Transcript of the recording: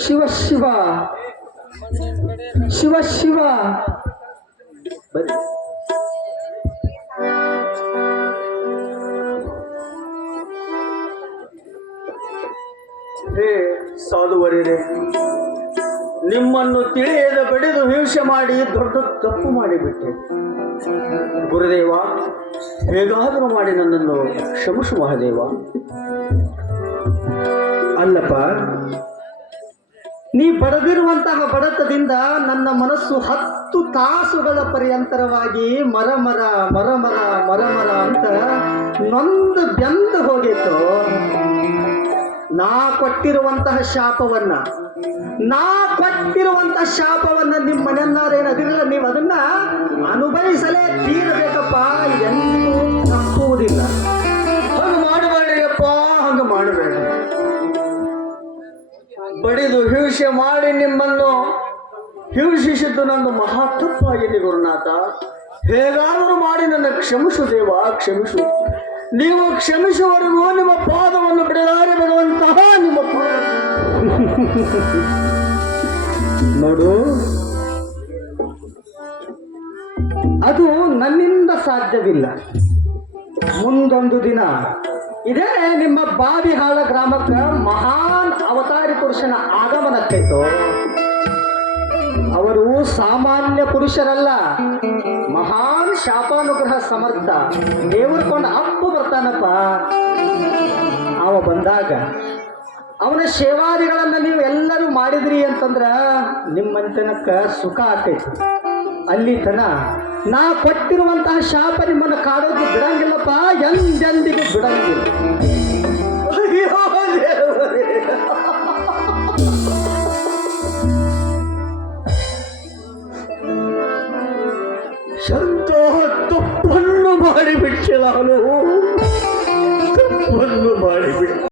ಶಿವ ಶಿವ ಶಿವ ಶಿವ ಬನ್ನಿ ಹೇ ಸಾಧುವರಿರೇ ನಿಮ್ಮನ್ನು ತಿಳಿಯದ ಬಡಿದು ಹಿಂಸೆ ಮಾಡಿ ದೊಡ್ಡ ತಪ್ಪು ಮಾಡಿಬಿಟ್ಟೆ. ಗುರುದೇವ, ಹೇಗಾದರೂ ಮಾಡಿ ನನ್ನನ್ನು ಕ್ಷಮಿಸು ಮಹಾದೇವ. ಅಲ್ಲಪ್ಪ, ನೀ ಬಡದಿರುವಂತಹ ಬಡತದಿಂದ ನನ್ನ ಮನಸ್ಸು ಹತ್ತು ತಾಸುಗಳ ಪರ್ಯಂತರವಾಗಿ ಮರಮರ ಮರಮರ ಮರ ಮರ ಮರ ಮರ ಅಂತ ನೊಂದು ಬೆಂದು ಹೋಗಿತ್ತು. ನಾ ಕೊಟ್ಟಿರುವಂತಹ ಶಾಪವನ್ನ ನಾ ಕೊಟ್ಟಿರುವಂತ ಶಾಪವನ್ನ ನಿಮ್ಮ ಮನೆಯನ್ನಾರೇನು ಅದಿರಲ್ಲ ನೀವು ಅದನ್ನ ಅನುಭವಿಸಲೇ ತೀರಬೇಕಪ್ಪ. ಎಂದೂ ತಪ್ಪುವುದಿಲ್ಲ. ಹಂಗೆ ಮಾಡಬೇಡಿಯಪ್ಪ ಹಂಗೆ ಮಾಡಬೇಡ. ಬಡಿದು ಹಿಂಸೆ ಮಾಡಿ ನಿಮ್ಮನ್ನು ಹಿಂಸಿಸಿದ್ದು ನನ್ನ ಮಹಾ ತಪ್ಪಾಗಿದೆ ಗುರುನಾಥ. ಹೇಗಾದರೂ ಮಾಡಿ ನನ್ನ ಕ್ಷಮಿಸು ದೇವ, ಕ್ಷಮಿಸು. ನೀವು ಕ್ಷಮಿಸುವವರೆಗೂ ನಿಮ್ಮ ಪಾದವನ್ನು ನೋಡು. ಅದು ನನ್ನಿಂದ ಸಾಧ್ಯವಿಲ್ಲ. ಮುಂದೊಂದು ದಿನ. ಇದೇ ನಿಮ್ಮ ಬಾವಿಹಾಳ ಗ್ರಾಮಕ್ಕೆ ಮಹಾನ್ ಅವತಾರಿ ಪುರುಷನ ಆಗಮನಕ್ಕೈತು. ಅವರು ಸಾಮಾನ್ಯ ಪುರುಷರಲ್ಲ. ಮಹಾನ್ ಶಾಪಾನುಗ್ರಹ ಸಮರ್ಥ ದೇವರು ಅಪ್ಪು ಬರ್ತಾನಪ್ಪ. ಅವ ಬಂದಾಗ ಅವನ ಸೇವಾದಿಗಳನ್ನ ನೀವು ಮಾಡಿದ್ರಿ ಅಂತಂದ್ರ ನಿಮ್ಮ ಸುಖ ಆಗ್ತೈತಿ ಅಲ್ಲಿ ತನ ನಾ ಕೊಟ್ಟಿರುವಂತಹ ಶಾಪ ನಿಮ್ಮನ್ನು ಕಾಡೋದು ಬಿಡಂಗಿಲ್ಲಪ್ಪ, ಎಂದೆಂದಿಗೂ ಬಿಡಂಗಿಲ್ಲ. ಎಂತ ತಪ್ಪನ್ನು ಮಾಡಿಬಿಟ್ಟೆ ನಾನು ತಪ್ಪನ್ನು ಮಾಡಿಬಿಟ್ಟೆ